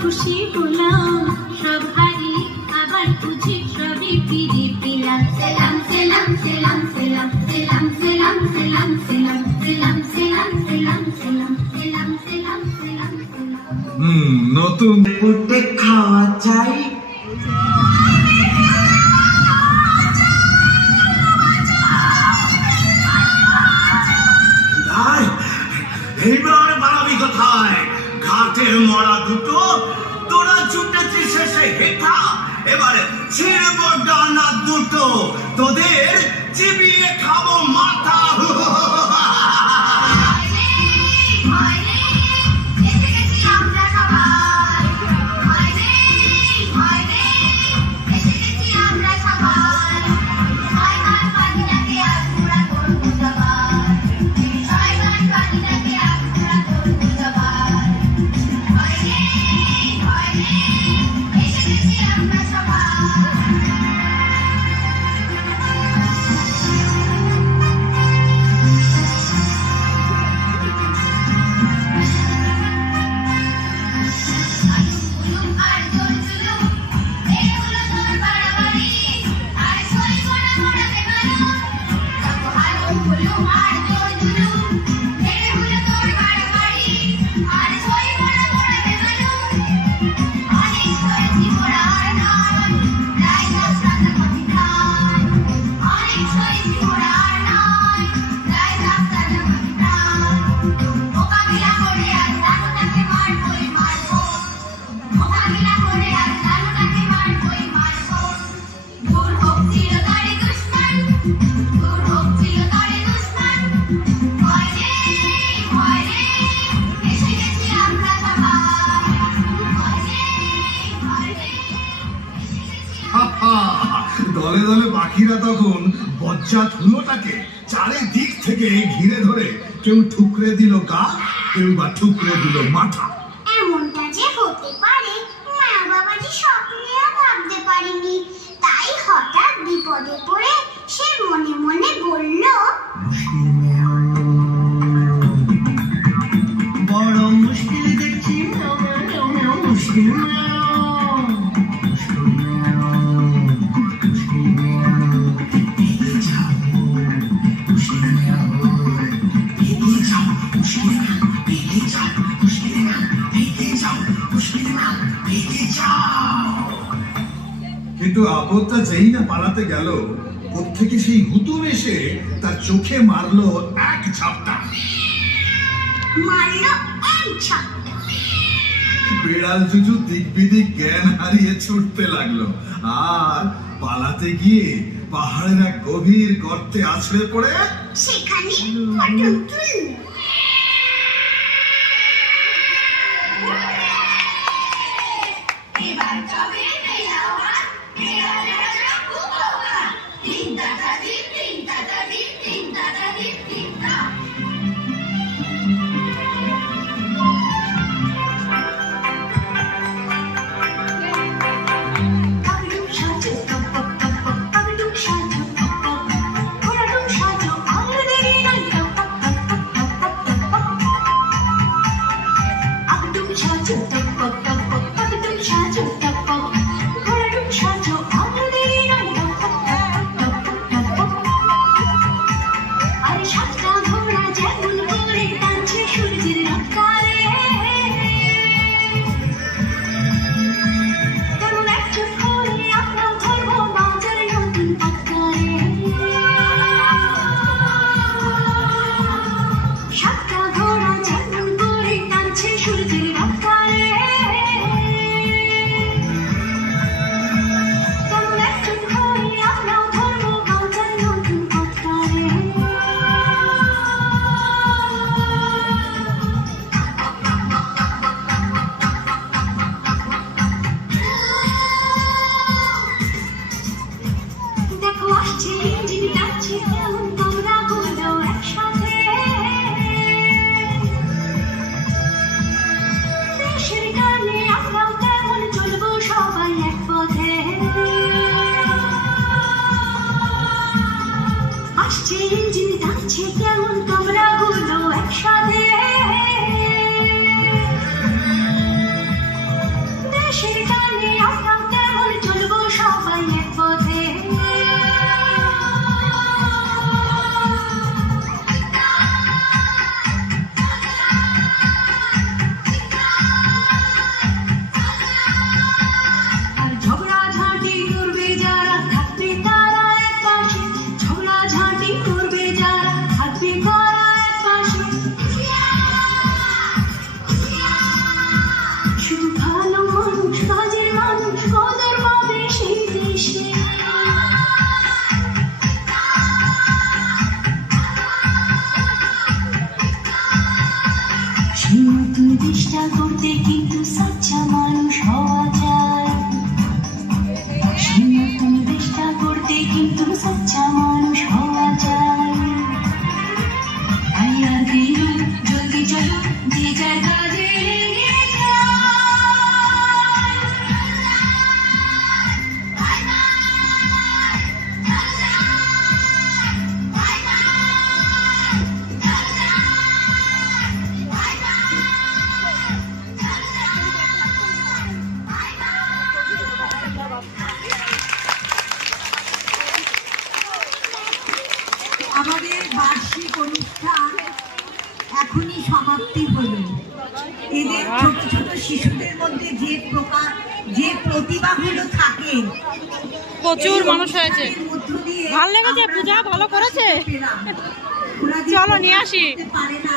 খুশি হলাম সব হারিয়ে আবার বুঝি সবই ফিরে পেলাম সেলাম সেলাম সেলাম সেলাম সেলাম সেলাম সেলাম সেলাম সেলাম সেলাম সেলাম সেলাম সেলাম সেলাম সেলাম নতুন করতে খাওয়া চাই। এইবার বাড়াবি কোথায়? ঘাটের মরা দুটো তোরা ছুটেছি শেষে হেঠা, এবারে ছিড়ব ডানা দুটো, তোদের চিবিয়ে খাবো মাথা। দলে দলে পাখিরা তখন বজ্জাত হুলোটাকে চারিদিক থেকে ঘিরে ধরে কেউ ঠুকরে দিল গা, কেউ বা ঠুকরে দিল মাথা। এমনটা যে হতে পারে মা বাবা যে স্বপ্নেও ভাবতে পারেনি, তাই হঠাৎ বিপদে পড়ে সে মনে মনে বলল, বড় মুশকিল দেখছি, মুশকিল কিন্তু আপদটা যেই না পালাতে গেল, কোত্থেকে সেই হুতুম এসে তার চোখে মারলো এক ঝাপটা। বিড়াল জুজু দিক বিদিক জ্ঞান হারিয়ে ছুটতে লাগলো, আর পালাতে গিয়ে পাহাড়ের এক গভীর গর্তে আছড়ে পড়ে সেখানে ফটো তুলল। সাতটা ঘোড়া চেষ্টা করতে কিন্তু সচ্চা মানুষ হওয়া যায় সেই নতুন চেষ্টা করতে কিন্তু সচ্চা মানুষ হওয়া যায় তাই আর দিন জলদি চলো যে যার কাজে লেগে যায় আমাদের বার্ষিক অনুষ্ঠান এখনই সমাপ্তি হলো। এদের ছোট ছোট শিশুদের মধ্যে যে প্রতিভাগুলো থাকে প্রচুর মানুষ হয়েছে। ভালো লেগেছে পূজা, ভালো করেছে। চলো নিয়ে আসি। পারে না